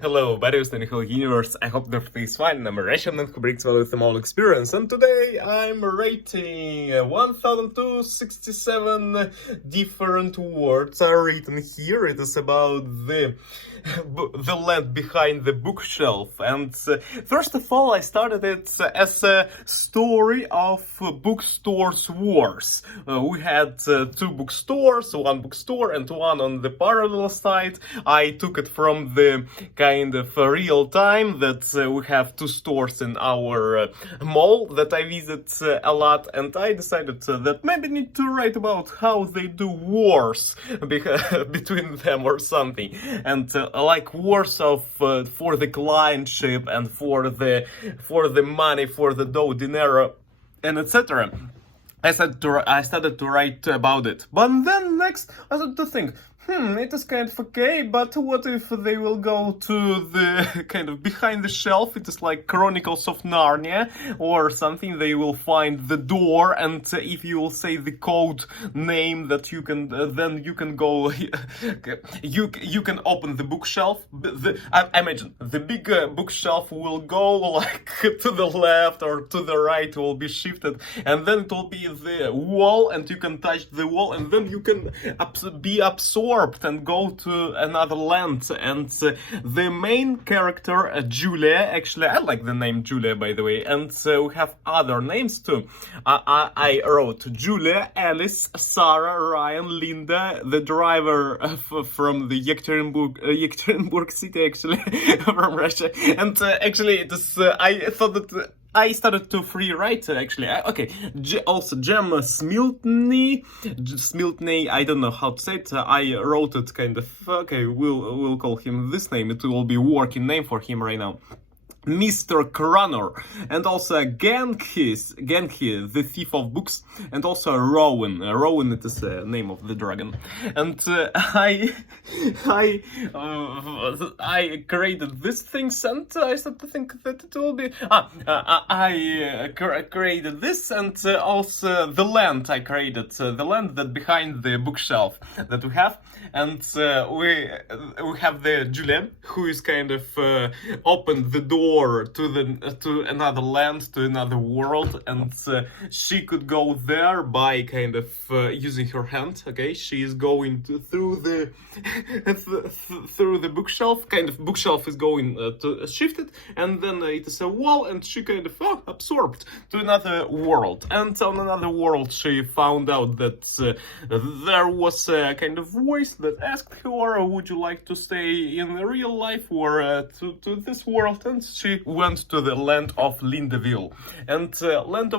Hello, buddies in the whole universe. I hope everything is fine. I'm a Russian who brings value with all experience, and today I'm rating 1067 different words are written here. It is about the land behind the bookshelf. And first of all, I started it as a story of bookstores wars. We had two bookstores, one bookstore and one on the parallel side. I took it from the kind of real time that we have two stores in our mall that I visit a lot, and I decided that maybe need to write about how they do wars between them or something, and like wars of for the clientship and for the money, for the dough, dinero, and etc. I started to write about it, but then next I started to think, it is kind of okay, but what if they will go to the kind of behind the shelf? It is like Chronicles of Narnia or something. They will find the door, and if you will say the code name that you can, then you can go. you can open the bookshelf. I imagine the big bookshelf will go like to the left or to the right. Will be shifted, and then it will be the wall, and you can touch the wall, and then you can be absorbed and go to another land. And the main character, Julia, actually I like the name Julia, by the way, and we have other names too. I wrote Julia, Alice, Sarah, Ryan, Linda, the driver from the Yekaterinburg city, actually, from Russia. And actually it is, I thought that I started to free write actually. Okay, also Jem Smiltney, I don't know how to say it. I wrote it kind of, okay, we'll call him this name. It will be working name for him right now. Mr. Cranor, and also Genki, the thief of books, and also Rowan. Rowan, it is the name of the dragon. And I created these things, and I started to think that it will be. I created this, and also the land. I created the land that behind the bookshelf that we have, and we have the Julian who is kind of opened the door to another land, to another world, and she could go there by kind of using her hand. Okay, she is going through the through the bookshelf. Kind of bookshelf is going to shift it, and then it is a wall, and she kind of absorbed to another world. And on another world, she found out that there was a kind of voice that asked her, "Would you like to stay in real life or to this world?" And she went to the Land of Lindeville. And the Land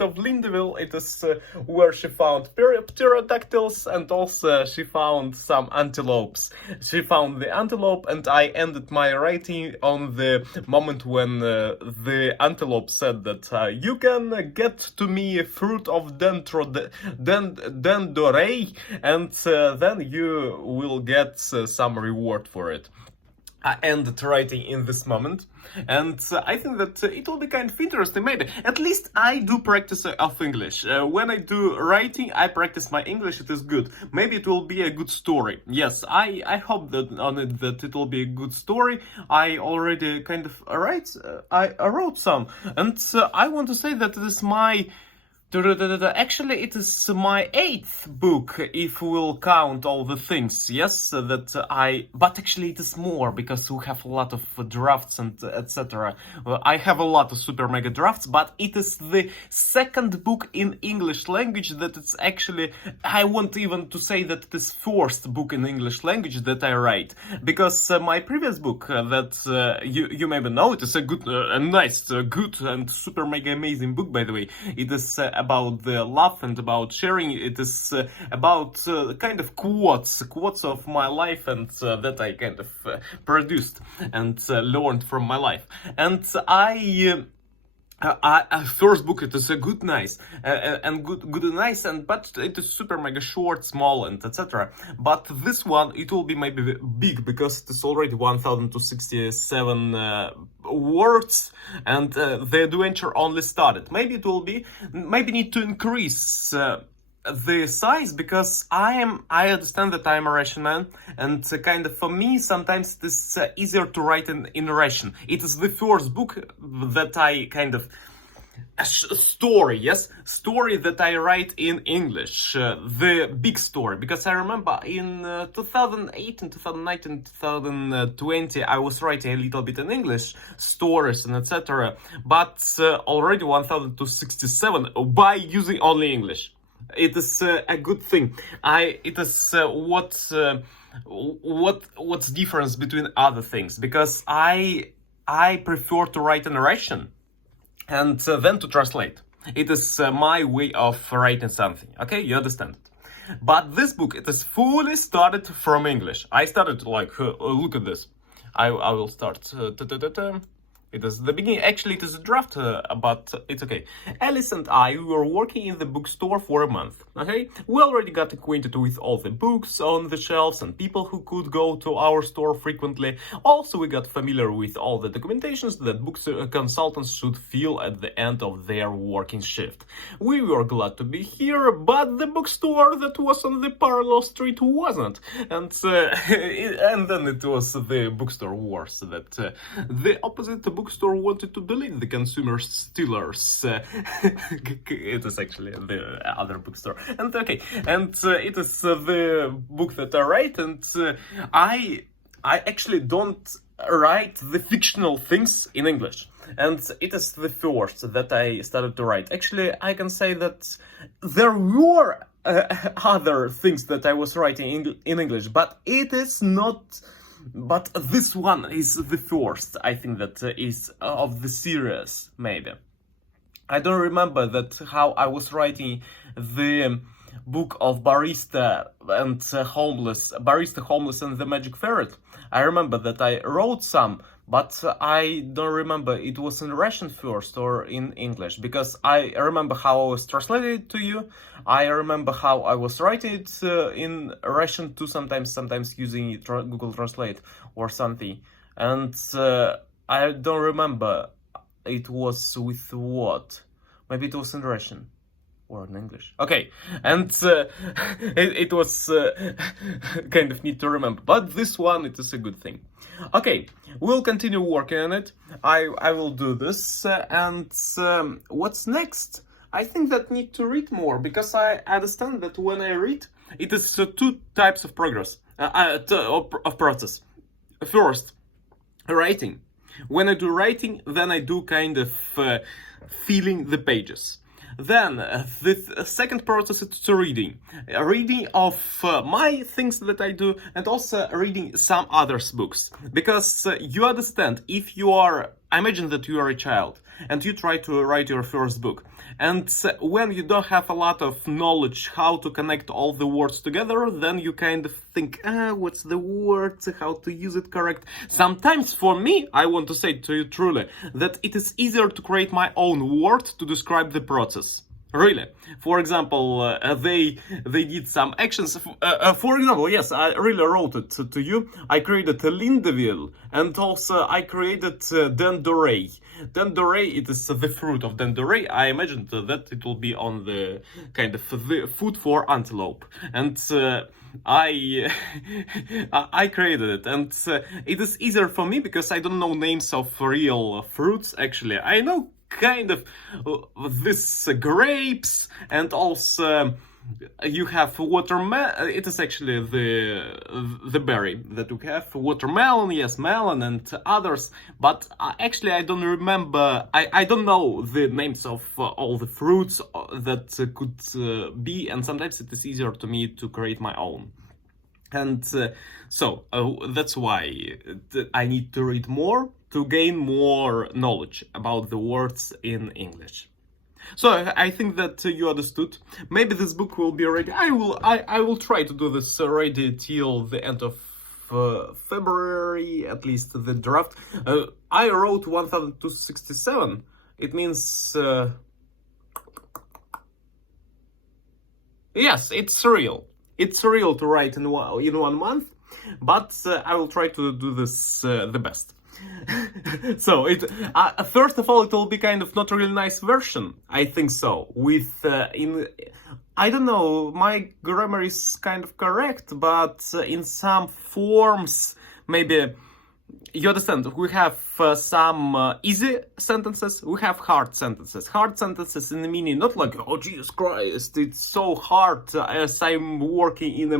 of Lindeville, it is where she found pterodactyls, and also she found some antelopes. She found the antelope, and I ended my writing on the moment when the antelope said that you can get to me a fruit of dendorei, and then you will get some reward for it. I ended writing in this moment, and I think that it will be kind of interesting. Maybe at least I do practice of English. When I do writing, I practice my English. It is good. Maybe it will be a good story. Yes, I hope that on it that it will be a good story. I already kind of I wrote some, and I want to say that it is my. Actually, it is my 8th book, if we'll count all the things, yes, that but actually it is more, because we have a lot of drafts and etc. I have a lot of super mega drafts, but it is the 2nd book in English language that it's actually, I want even to say that it is 1st book in English language that I write, because my previous book that you maybe know, it is a good, good and super mega amazing book, by the way. It is about the love and about sharing. It is about kind of quotes of my life, and that I kind of produced and learned from my life. And first book, it is a good, nice, and good and nice, and but it is super mega short, small, and etc. But this one, it will be maybe big, because it is already 1067 words, and the adventure only started. Maybe it will be, maybe need to increase the size because I understand that I'm a Russian man, and kind of for me sometimes it is easier to write in Russian. It is the first book that I kind of story that I write in English, the big story, because I remember in 2018, 2019, 2020 I was writing a little bit in English stories and etc, but already 1067 by using only English. It is a good thing. It is what's difference between other things, because I prefer to write in Russian and then to translate. It is my way of writing something. Okay, you understand it. But this book, it is fully started from English. I started like, look at this. I will start. It is the beginning. Actually, it is a draft, but it's okay. Alice and I were working in the bookstore for a month. Okay, we already got acquainted with all the books on the shelves and people who could go to our store frequently. Also, we got familiar with all the documentations that book consultants should fill at the end of their working shift. We were glad to be here, but the bookstore that was on the parallel street wasn't. And then it was the bookstore wars that the opposite bookstore wanted to delete the consumer stealers. It is actually the other bookstore. And okay, and it is the book that I write, and I actually don't write the fictional things in English. And it is the first that I started to write. Actually, I can say that there were other things that I was writing in English, but it is not. But this one is the first, I think, that is of the series, maybe. I don't remember that how I was writing the book of Barista, Homeless and the Magic Ferret. I remember that I wrote some, but I don't remember it was in Russian first or in English, because I remember how I was translated to you. I remember how I was writing it in Russian too, sometimes using Google Translate or something. And I don't remember it was with what. Maybe it was in Russian. Or in English. Okay, and it was kind of neat to remember, but this one, it is a good thing. Okay, we'll continue working on it. I will do this, and what's next? I think that need to read more, because I understand that when I read, it is two types of progress, of process. First, writing. When I do writing, then I do kind of feeling the pages. Then the second process is reading. Reading of my things that I do, and also reading some others' books. Because you understand, if you are, I imagine that you are a child and you try to write your first book. And when you don't have a lot of knowledge how to connect all the words together, then you kind of think, what's the word, how to use it correct. Sometimes for me, I want to say to you truly, that it is easier to create my own word to describe the process. Really. For example, they did some actions. For example, yes, I really wrote it to you. I created a Lindeville, and also I created Dendorei. Dendorei, it is the fruit of Dendorei. I imagined that it will be on the kind of the food for antelope. And I created it, and it is easier for me because I don't know names of real fruits. Actually, I know kind of this grapes, and also you have watermelon. It is actually the berry that we have. Watermelon, yes, melon and others. But actually I don't remember, I don't know the names of all the fruits that could be, and sometimes it is easier to me to create my own. And so that's why I need to read more to gain more knowledge about the words in English. So I think that you understood. Maybe this book will be ready. I will try to do this ready till the end of February, at least the draft. I wrote 1267. It means yes, it's real. It's real to write in 1 month, but I will try to do this the best. So first of all, it will be kind of not a really nice version, I think so, with I don't know, my grammar is kind of correct, but in some forms, maybe, you understand, we have some easy sentences, we have hard sentences. Hard sentences in the meaning, not like, oh Jesus Christ, it's so hard as I'm working in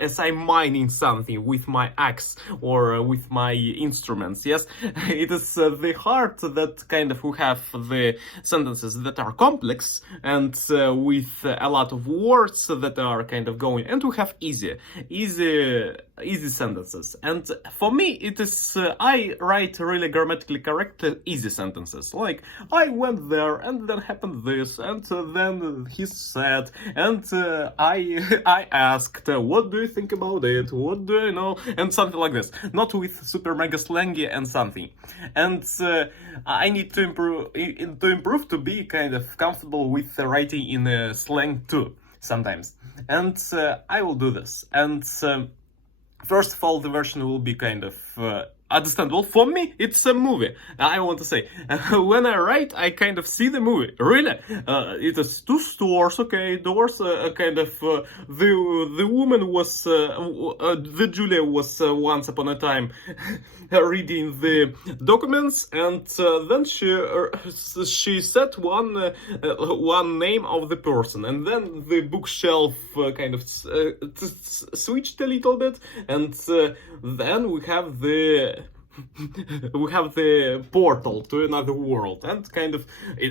as I'm mining something with my axe or with my instruments, yes? It is the hard that kind of we have the sentences that are complex and with a lot of words that are kind of going, and we have easy sentences. And for me, it is, I write really grammatically correct easy sentences. Like, I went there and then happened this, and then he said, and I asked, what do you think about it? What do you know? And something like this. Not with super mega slangy and something. And I need to improve to be kind of comfortable with writing in slang too, sometimes. And I will do this. And first of all, the version will be kind of understandable. For me, it's a movie. I want to say, when I write, I kind of see the movie. Really, it is two stores. Okay, doors. Kind of the woman was the Julia was once upon a time reading the documents, and then she said one name of the person, and then the bookshelf kind of switched a little bit, and then we have the portal to another world, and kind of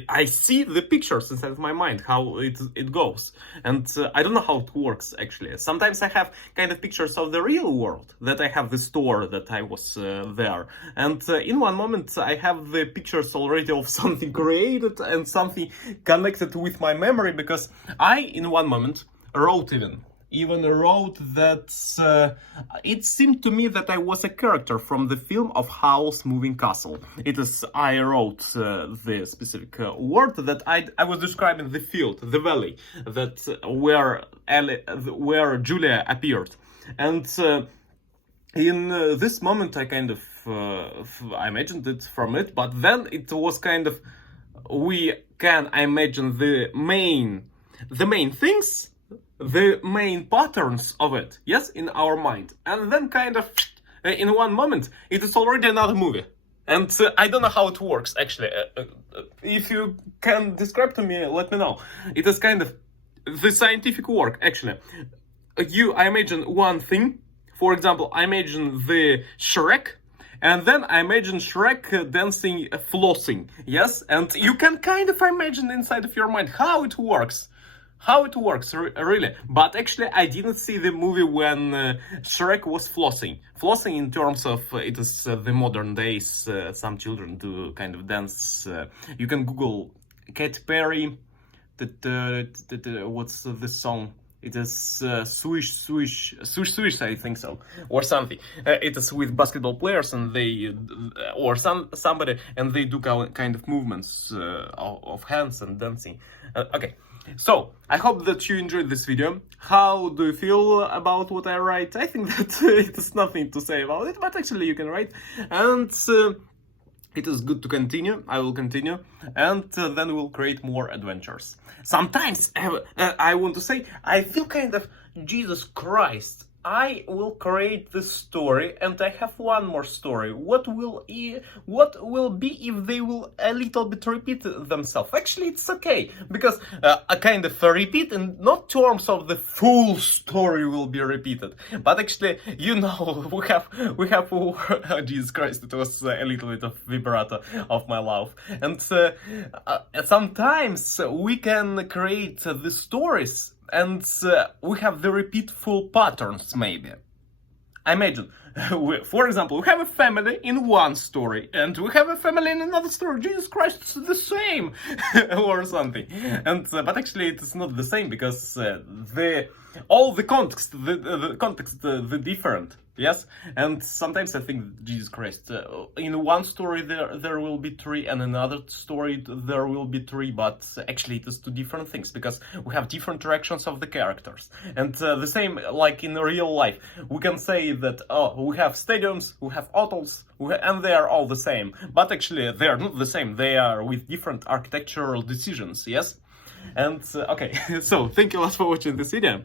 I see the pictures inside of my mind how it goes, and I don't know how it works actually. Sometimes I have kind of pictures of the real world, that I have the store that I was there, and in one moment I have the pictures already of something created and something connected with my memory, because I in one moment wrote even wrote that it seemed to me that I was a character from the film of Howl's Moving Castle. It is, I wrote the specific word that I was describing the field, the valley, that where Julia appeared. And in this moment I kind of I imagined it from it, but then it was kind of, we can imagine the main things, the main patterns of it, yes, in our mind, and then kind of in one moment it is already another movie. And I don't know how it works actually. If you can describe to me, let me know. It is kind of the scientific work actually. I imagine one thing, for example, I imagine the Shrek, and then I imagine Shrek dancing, flossing, yes, and you can kind of imagine inside of your mind how it works. Really. But actually, I didn't see the movie when Shrek was flossing. Flossing in terms of, it is the modern days, some children do kind of dance. You can Google Katy Perry, what's this song? It is swish, swish, swish, swish, I think so, or something. It is with basketball players, and they, or somebody, and they do kind of movements of hands and dancing. Okay. So, I hope that you enjoyed this video. How do you feel about what I write? I think that it is nothing to say about it, but actually you can write. And it is good to continue. I will continue. And then we'll create more adventures. Sometimes, I want to say, I feel kind of, Jesus Christ, I will create this story, and I have one more story. What will be if they will a little bit repeat themselves? Actually, it's okay, because a kind of a repeat, in not terms of the full story will be repeated, but actually, you know, we have oh, Jesus Christ, it was a little bit of vibrato of my laugh, and sometimes we can create the stories. And we have the repeatful patterns, maybe. Imagine, for example, we have a family in one story, and we have a family in another story. Jesus Christ, it's the same, or something. And but actually, it is not the same, because all the context, the different. Yes, and sometimes I think, Jesus Christ, in one story there will be three, and another story there will be three, but actually it is two different things, because we have different directions of the characters. And the same like in real life, we can say that, oh, we have stadiums, we have hotels, and they are all the same, but actually they are not the same, they are with different architectural decisions, yes? And okay, so thank you a lot for watching this video.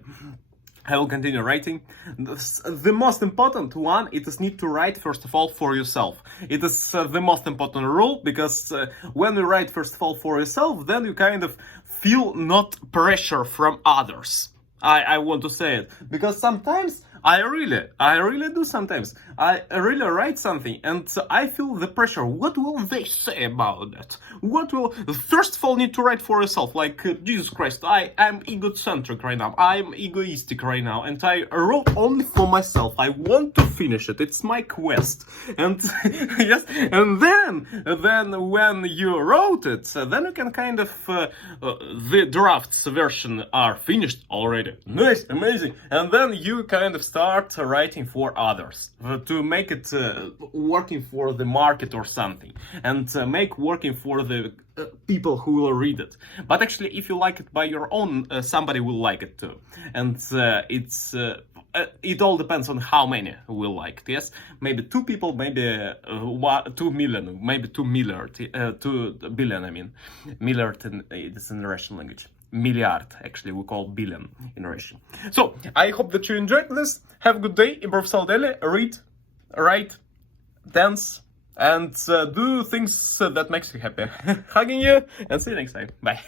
I will continue writing. The most important one, it is need to write first of all for yourself. It is the most important rule, because when you write first of all for yourself, then you kind of feel not pressure from others. I want to say it, because sometimes I really do sometimes. I really write something and I feel the pressure. What will they say about that? What will... First of all, need to write for yourself. Like, Jesus Christ, I am egocentric right now. I'm egoistic right now. And I wrote only for myself. I want to finish it. It's my quest. And yes, and then when you wrote it, then you can kind of... the drafts version are finished already. Nice, amazing. And then you kind of start writing for others to make it working for the market or something, and make working for the people who will read it. But actually, if you like it by your own, somebody will like it too. And it all depends on how many will like it. Yes, maybe 2 people, maybe 2 million, maybe 2 milliard, 2 billion. I mean, milliard it is in the Russian language. Milliard, actually, we call billion in Russian. So, I hope that you enjoyed this. Have a good day, improve daily, read, write, dance, and do things that makes you happy. Hugging you, and see you next time. Bye.